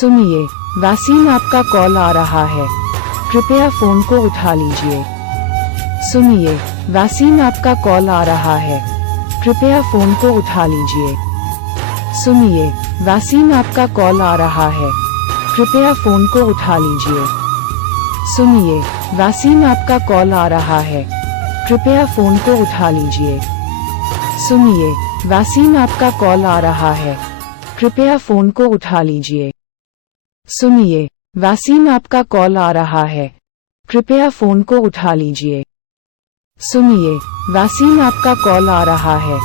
सुनिए, वसीम आपका कॉल आ रहा है, कृपया फोन को उठा लीजिए। सुनिए, वसीम आपका कॉल आ रहा है, कृपया फोन को उठा लीजिए। सुनिए, वसीम आपका कॉल आ रहा है, कृपया फोन को उठा लीजिए। सुनिए, वसीम आपका कॉल आ रहा है, कृपया फोन को उठा लीजिए। सुनिए, वसीम आपका कॉल आ रहा है, कृपया फोन को उठा लीजिए। सुनिए, वसीम आपका कॉल आ रहा है, कृपया फोन को उठा लीजिए। सुनिए, वसीम आपका कॉल आ रहा है,